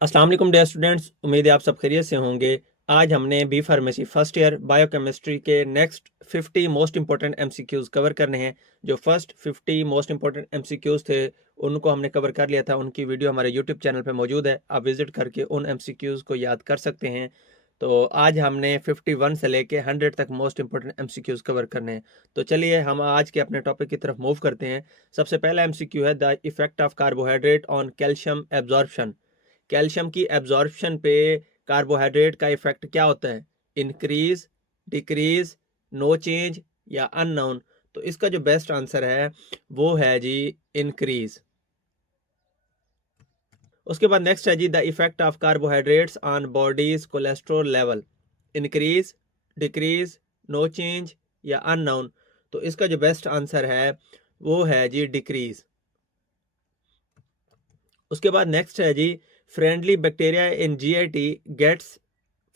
अस्सलाम वालेकुम dear students, उम्मीद है आप सब खैरियत से होंगे। आज हमने B pharmacy first year biochemistry के next 50 most important MCQs cover करने हैं। जो फर्स्ट 50 मोस्ट इंपॉर्टेंट एमसीक्यूज थे उनको हमने कवर कर लिया था। उनकी वीडियो हमारे यूट्यूब चैनल पे मौजूद है, आप विजिट करके उन एमसीक्यूज को याद कर सकते हैं। तो आज हमने 51 से लेके 100 तक मोस्ट इंपॉर्टेंट एमसीक्यूज कवर करने हैं। तो चलिए हम आज के अपने टॉपिक की तरफ मूव करते हैं। सबसे पहला एमसीक्यू है the effect of carbohydrate on calcium absorption. Calcium की एब्जॉर्प्शन पे कार्बोहाइड्रेट का इफेक्ट क्या होता है? इंक्रीज, डिक्रीज, नो चेंज या अननोन। तो इसका जो बेस्ट आंसर है वो है जी इंक्रीज। उसके बाद नेक्स्ट है जी the effect of carbohydrates on body's cholesterol level. Increase, decrease, no change या अननोन। तो इसका जो बेस्ट आंसर है वो है जी डिक्रीज। उसके बाद नेक्स्ट है जी friendly bacteria in GIT gets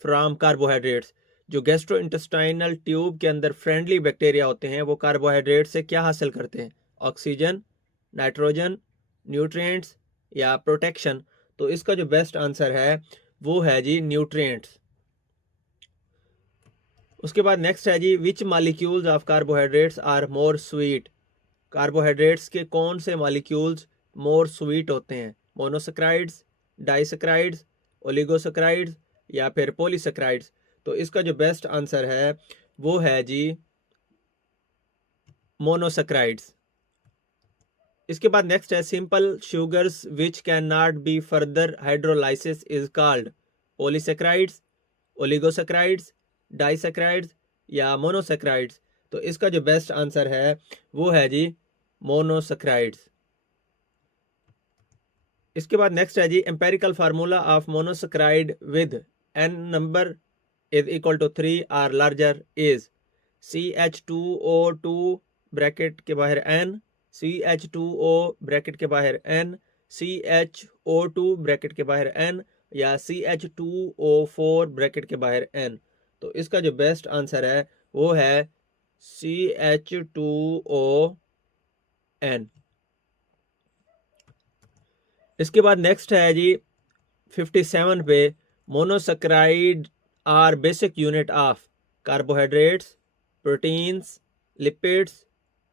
from carbohydrates. जो गैस्ट्रो इंटेस्टाइनल ट्यूब के अंदर फ्रेंडली बैक्टीरिया होते हैं वो कार्बोहाइड्रेट से क्या हासिल करते हैं? ऑक्सीजन, नाइट्रोजन, न्यूट्रिएंट्स या प्रोटेक्शन। तो इसका जो बेस्ट आंसर है वो है जी न्यूट्रिएंट्स। उसके बाद नेक्स्ट है जी which molecules of carbohydrates are more sweet. Carbohydrates के कौन से मॉलिक्यूल्स मोर स्वीट होते हैं? मोनोसेक्राइड्स, डाइसेक्राइड्स, ओलिगोसेक्राइड्स या फिर पॉलीसेक्राइड्स। तो इसका जो बेस्ट आंसर है वो है जी मोनोसेक्राइड्स। इसके बाद नेक्स्ट है simple sugars which can not be further hydrolysis is called. Polysaccharides, oligosaccharides, disaccharides या मोनोसेक्राइड्स। तो इसका जो बेस्ट आंसर है वो है जी मोनोसेक्राइड्स। इसके बाद नेक्स्ट है जी empirical formula of monosaccharide with n number is equal to 3 or larger is CH2O2 bracket के बाहर N, CH2O ब्रैकेट के बाहर N, CHO2 ब्रैकेट के बाहर N या CH2O4 ब्रैकेट के बाहर N। तो इसका जो बेस्ट आंसर है वो है CH2ON। इसके बाद नेक्स्ट है जी 57 पे monosaccharide are basic unit of carbohydrates, proteins, lipids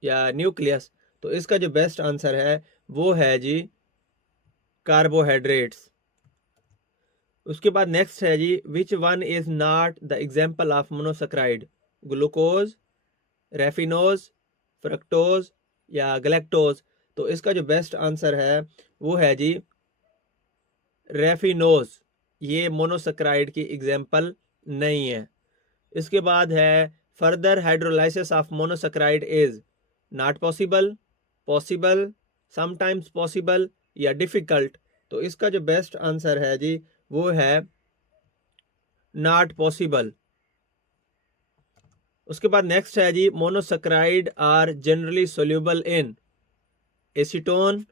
या न्यूक्लियस। तो इसका जो बेस्ट आंसर है वो है जी कार्बोहाइड्रेट्स। उसके बाद नेक्स्ट है जी which one is not the example of monosaccharide. Glucose, raffinose, fructose या गलेक्टोज। तो इसका जो बेस्ट आंसर है वो है जी रेफिनोज। ये मोनोसेक्राइड की एग्जाम्पल नहीं है। इसके बाद है further hydrolysis of monosaccharide is not possible, possible, sometimes possible या डिफिकल्ट। तो इसका जो बेस्ट आंसर है जी वो है नॉट पॉसिबल। उसके बाद नेक्स्ट है जी monosaccharide are generally soluble in acetone,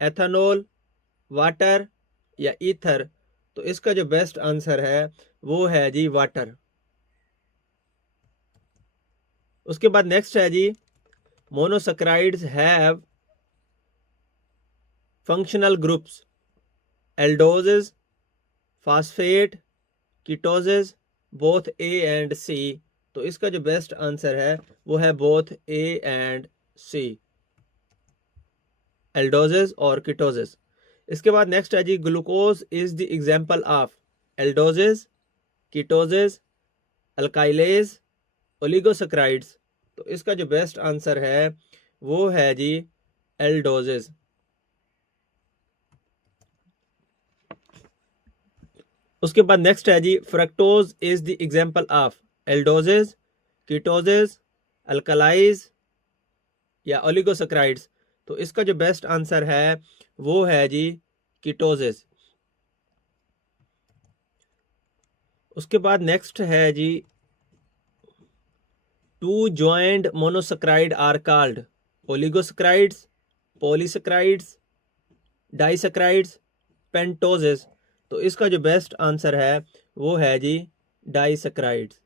ethanol, water या ईथर। तो इसका जो बेस्ट आंसर है वो है जी वाटर। उसके बाद नेक्स्ट है जी monosaccharides have functional groups aldoses, phosphate, ketoses, both A and C. तो इसका जो बेस्ट आंसर है वो है बोथ ए एंड सी, एल्डोजेस और कीटोजेस। इसके बाद नेक्स्ट है जी glucose is the example of aldoses, ketoses, alkylase, oligosaccharides. तो इसका जो बेस्ट आंसर है वो है जी एल्डोजेस। उसके बाद नेक्स्ट है जी fructose is the example of aldoses, ketoses, alkalise या ओलिगोसेक्राइड्स। तो इसका जो बेस्ट आंसर है वो है जी कीटोजेस। उसके बाद नेक्स्ट है जी two joint monosaccharide are called oligosaccharides, polysaccharides, disaccharides, pentoses. तो इसका जो बेस्ट आंसर है वो है जी डाइसेक्राइड्स।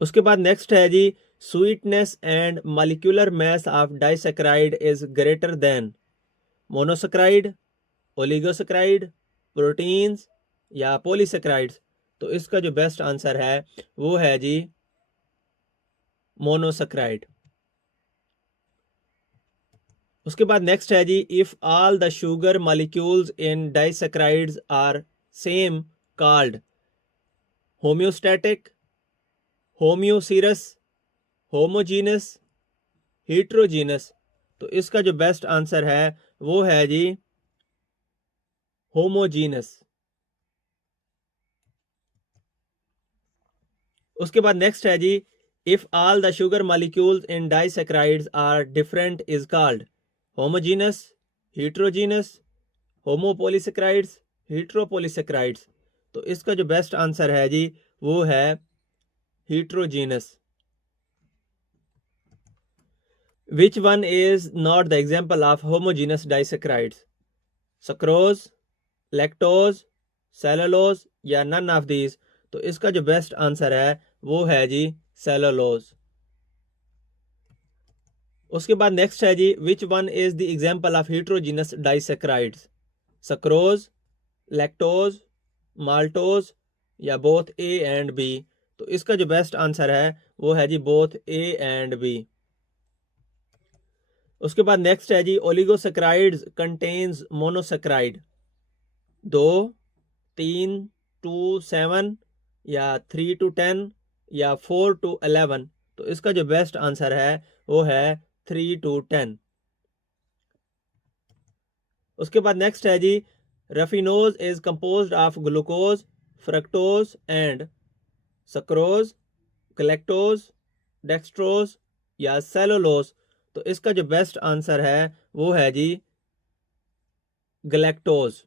उसके बाद नेक्स्ट है जी sweetness and molecular mass of disaccharide is greater than monosaccharide, oligosaccharide, proteins या पॉलीसेक्राइड्स? तो इसका जो बेस्ट आंसर है वो है जी मोनोसेक्राइड। उसके बाद नेक्स्ट है जी, if all the sugar molecules in disaccharides are same called homeostatic, homeoserous, homogeneous, heterogeneous? तो इसका जो बेस्ट आंसर है वो है जी होमोजीनस। उसके बाद नेक्स्ट है जी, if all the sugar molecules in disaccharides are different is called homogeneous, heterogeneous, homopolysaccharides, heteropolysaccharides? तो इसका जो बेस्ट आंसर है जी वो है heterogeneous. Which one is not the example of homogeneous disaccharides? Sucrose, lactose, cellulose या नन ऑफ दीज? तो इसका जो बेस्ट आंसर है वो है जी सेलुलोज। उसके बाद नेक्स्ट है जी, which one is the example of heterogeneous disaccharides? Sucrose, lactose, maltose या बोथ ए एंड बी? तो इसका जो बेस्ट आंसर है वो है जी बोथ ए एंड बी। उसके बाद नेक्स्ट है जी, ओलिगोसेक्राइड्स कंटेन्स मोनोसेक्राइड 2, 3 टू 7 या 3 टू 10 या 4 टू 11? तो इसका जो बेस्ट आंसर है वो है 3 टू 10। उसके बाद नेक्स्ट है जी, raffinose is composed of glucose, fructose and sucrose, galactose, dextrose या सेलुलोज? तो इसका जो बेस्ट आंसर है वो है जी गलेक्टोज।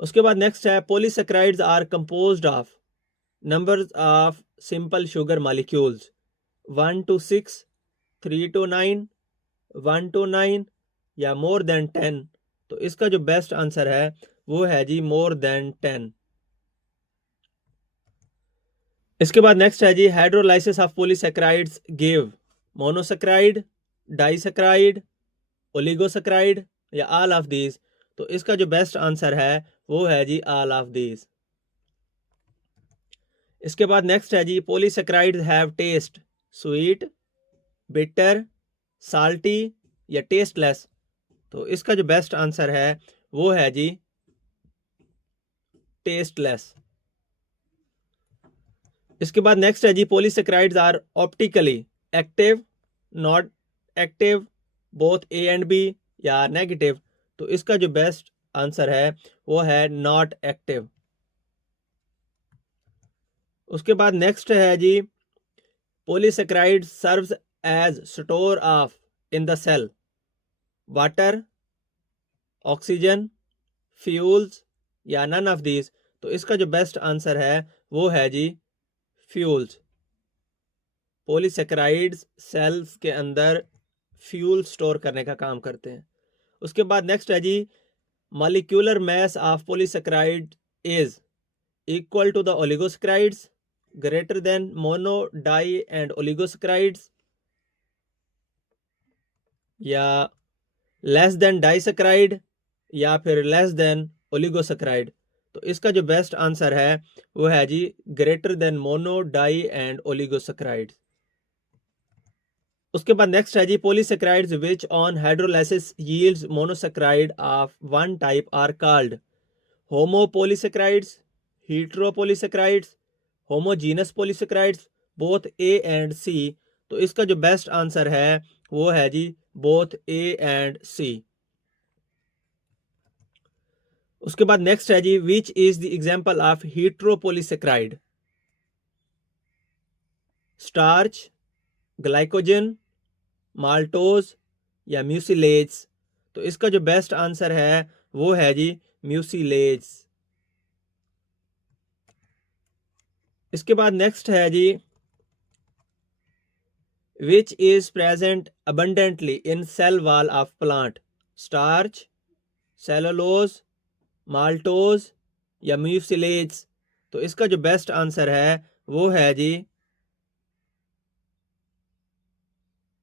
उसके बाद नेक्स्ट है, polysaccharides are composed of numbers of simple sugar molecules 1 to 6, 3 to 9, 1 to 9 या मोर देन 10? तो इसका जो बेस्ट आंसर है वो है जी मोर देन 10। इसके बाद नेक्स्ट है जी, hydrolysis of polysaccharides give monosaccharide, disaccharide, oligosaccharide या ऑल ऑफ दीज? तो इसका जो बेस्ट आंसर है वो है जी ऑल ऑफ दीज। इसके बाद नेक्स्ट है जी, polysaccharides have taste sweet, bitter, salty या टेस्टलेस? तो इसका जो बेस्ट आंसर है वो है जी टेस्टलेस। इसके बाद नेक्स्ट है जी, polysaccharides are optically active, not active, both A and B या नेगेटिव? तो इसका जो बेस्ट आंसर है वो है नॉट एक्टिव। उसके बाद नेक्स्ट है जी, polysaccharide serves as store of in the cell water, oxygen, fuels या नन ऑफ दीज? तो इसका जो बेस्ट आंसर है वो है जी फ्यूल्स। पॉलीसेक्राइड्स सेल्स के अंदर फ्यूल स्टोर करने का काम करते हैं। उसके बाद नेक्स्ट है जी, molecular mass of polysaccharide is equal to the oligosaccharides, greater than mono, di and oligosaccharides या लेस देन डाइसेक्राइड या फिर लेस देन ओलिगोसेक्राइड? तो इसका जो बेस्ट आंसर है वो है जी greater than mono, di and oligosaccharide. उसके बाद नेक्स्ट है जी, polysaccharides which on hydrolysis yields monosaccharide of one type are called homopolysaccharides, heteropolysaccharides, homogeneous polysaccharides, both A and C? तो इसका जो बेस्ट आंसर है वो है जी बोथ ए एंड सी। उसके बाद नेक्स्ट है जी, which is the example of heteropolysaccharide? Starch, glycogen, maltose या म्यूसिलेज? तो इसका जो बेस्ट आंसर है वो है जी म्यूसिलेज। इसके बाद नेक्स्ट है जी, which is present abundantly in cell wall of plant? Starch, cellulose, maltose या म्यूसिलेज? तो इसका जो बेस्ट आंसर है वो है जी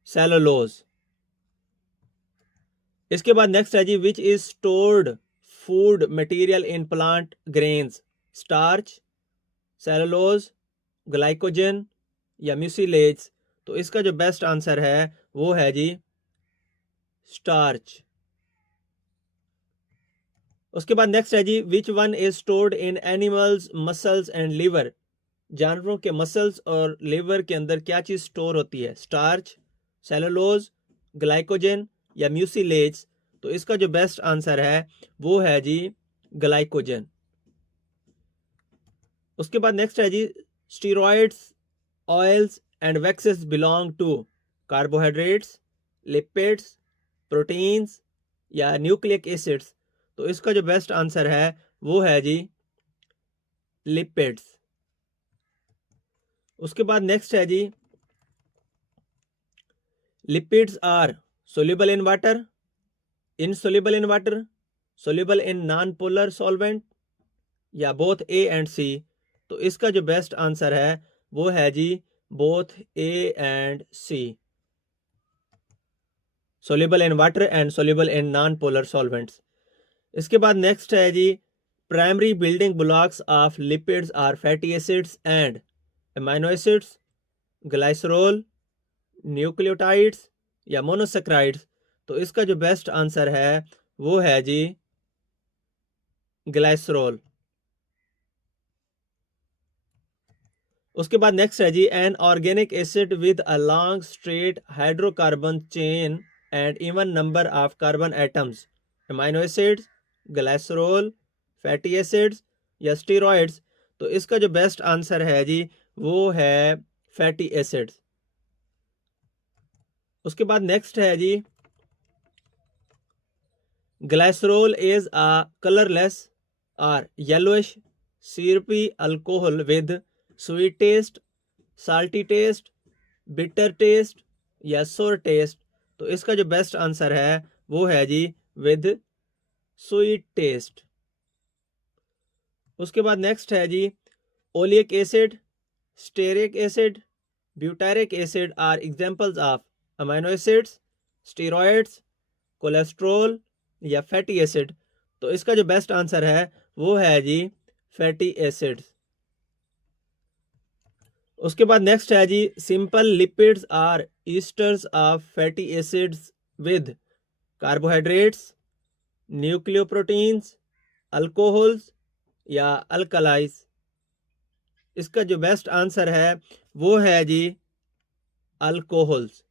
सेलुलोज। इसके बाद नेक्स्ट है जी which is stored food material in plant grains, starch, cellulose, glycogen या म्यूसिलेज। तो इसका जो बेस्ट आंसर है वो है जी स्टार्च। उसके बाद नेक्स्ट है जी which one is stored in animals muscles and liver, जानवरों के मसल्स और लिवर के अंदर क्या चीज स्टोर होती है, स्टार्च, सेलुलोज, ग्लाइकोजन या म्यूसिलेज। तो इसका जो बेस्ट आंसर है वो है जी ग्लाइकोजन। उसके बाद नेक्स्ट है जी steroids, oils and waxes belong to carbohydrates, lipids, proteins या न्यूक्लिक एसिड्स। तो इसका जो बेस्ट आंसर है वो है जी लिपिड्स। उसके बाद नेक्स्ट है जी lipids are soluble in water, insoluble in water, soluble in non polar solvent या बोथ ए एंड सी। तो इसका जो बेस्ट आंसर है वो है जी both A and C, soluble in water and soluble in non polar solvents. इसके बाद नेक्स्ट है जी primary building blocks of lipids are fatty acids and amino acids, glycerol, nucleotides या मोनोसेक्राइड्स। तो इसका जो बेस्ट आंसर है वो है जी ग्लाइसरोल। उसके बाद नेक्स्ट है जी an organic acid with a long straight hydrocarbon chain and even number of carbon atoms, amino acids, glycerol, fatty acids या स्टीरॉयड्स। तो इसका जो बेस्ट आंसर है जी वो है फैटी एसिड्स। उसके बाद नेक्स्ट है जी ग्लाइसरोल इज अ कलरलेस और yellowish syrupy alcohol with sweet taste, salty taste, bitter taste या sour taste। तो इसका जो बेस्ट आंसर है वो है जी विद स्वीट टेस्ट। उसके बाद नेक्स्ट है जी oleic acid, stearic acid, butyric acid are examples of amino acids, steroids, cholesterol या फैटी एसिड। तो इसका जो बेस्ट आंसर है वो है जी फैटी एसिड्स। उसके बाद नेक्स्ट है जी simple lipids are esters of fatty acids with carbohydrates, nucleoproteins, alcohols या अल्कलाइज। इसका जो बेस्ट आंसर है वो है जी अल्कोहल्स।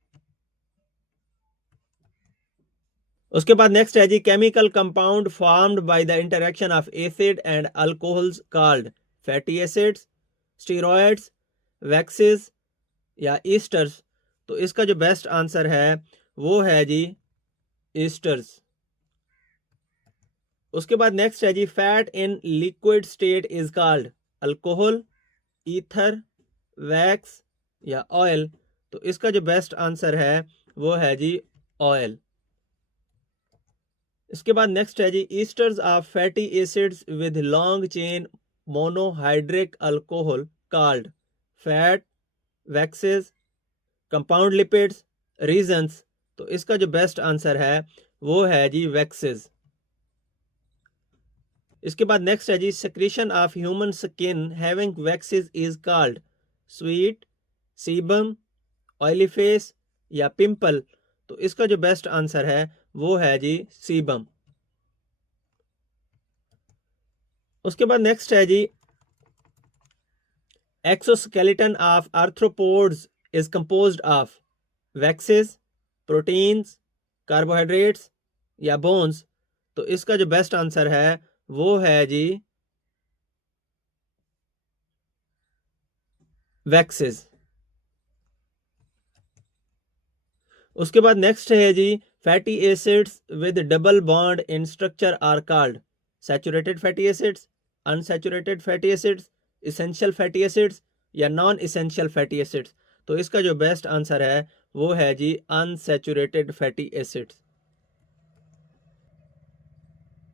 उसके बाद नेक्स्ट है जी chemical compound formed by the interaction of acid and alcohols called fatty acids, steroids, waxes या ईस्टर्स। तो इसका जो बेस्ट आंसर है वो है जी ईस्टर्स। उसके बाद नेक्स्ट है जी fat in liquid state is called alcohol, ether, wax या ऑयल। तो इसका जो बेस्ट आंसर है वो है जी ऑयल। इसके बाद नेक्स्ट है जी esters of fatty acids with long chain monohydric alcohol called fat, waxes, compound lipids, resins. तो इसका जो बेस्ट आंसर है वो है जी वैक्सेस। इसके बाद नेक्स्ट है जी secretion of human skin having waxes is called sweet, sebum, oily face या पिंपल। तो इसका जो बेस्ट आंसर है वो है जी सीबम। उसके बाद नेक्स्ट है जी exoskeleton of arthropods is composed of waxes, proteins, carbohydrates या बोन्स। तो इसका जो बेस्ट आंसर है वो है जी वैक्सेस। उसके बाद नेक्स्ट है जी fatty acids with double bond in structure are called saturated fatty acids, unsaturated fatty acids, essential fatty acids या नॉन इसेंशियल फैटी एसिड्स। तो इसका जो बेस्ट आंसर है वो है जी अनसैचुरेटेड फैटी एसिड्स।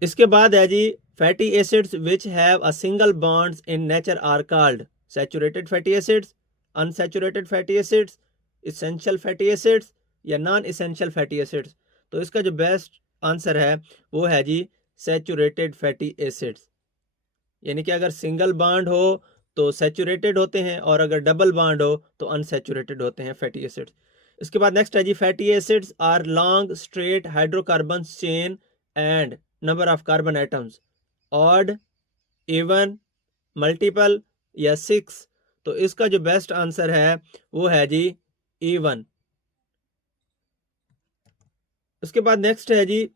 इसके बाद है जी fatty acids which have a single bonds in nature are called saturated fatty acids, unsaturated fatty acids, essential fatty acids या नॉन इसेंशियल फैटी एसिड्स। तो इसका जो बेस्ट आंसर है वो है जी सैचुरेटेड फैटी एसिड्स। यानी कि अगर सिंगल बॉन्ड हो तो सैचुरेटेड होते हैं और अगर डबल बॉन्ड हो तो अनसैचुरेटेड होते हैं फैटी एसिड्स। इसके बाद नेक्स्ट है जी fatty acids are long straight hydrocarbon chain and number of carbon atoms odd, even, multiple या 6। तो इसका जो बेस्ट आंसर है वो है जी इवन। उसके बाद नेक्स्ट है जी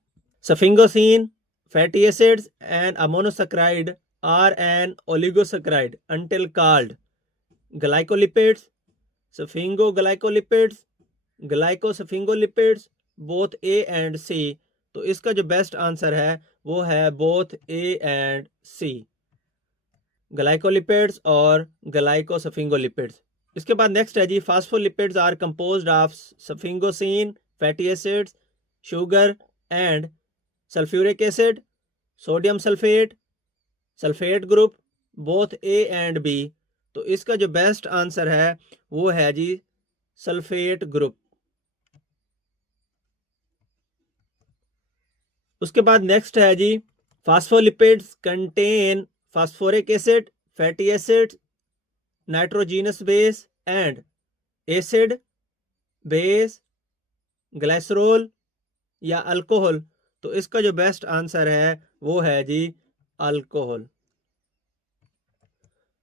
sphingosine fatty acids and a monosaccharide are an oligosaccharide until called glycolipids, sphingoglycolipids, glycosphingolipids, both A and C. तो इसका जो बेस्ट आंसर है वो है both A and C, glycolipids और ग्लाइकोसफिंगोलिपिड्स। इसके बाद नेक्स्ट है जी phospholipids are composed of sphingosine fatty acids, sugar and sulphuric acid, sodium sulphate, sulphate group, both A and B. तो इसका जो बेस्ट आंसर है वो है जी सल्फेट ग्रुप। उसके बाद नेक्स्ट है जी phospholipids contain phosphoric acid, fatty acid, nitrogenous base and acid, base, glycerol या अल्कोहल। तो इसका जो बेस्ट आंसर है वो है जी अल्कोहल।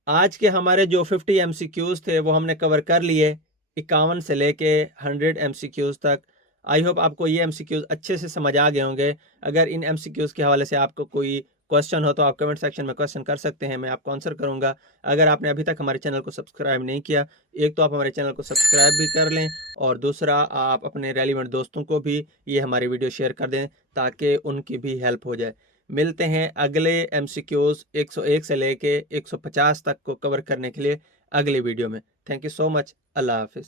आज के हमारे जो 50 MCQs थे वो हमने कवर कर लिए, 51 से लेके 100 MCQs तक। आई होप आपको ये MCQs अच्छे से समझ आ गए होंगे। अगर इन MCQs के हवाले से आपको कोई क्वेश्चन हो तो आप कमेंट सेक्शन में क्वेश्चन कर सकते हैं, मैं आपको आंसर करूंगा। अगर आपने अभी तक हमारे चैनल को सब्सक्राइब नहीं किया, एक तो आप हमारे चैनल को सब्सक्राइब भी कर लें और दूसरा आप अपने रेलिवेंट दोस्तों को भी ये हमारी वीडियो शेयर कर दें ताकि उनकी भी हेल्प हो जाए। मिलते हैं अगले MCQs 101 से लेके 150 तक को कवर करने के लिए अगली वीडियो में। Thank you so much. अल्लाह हाफिज़।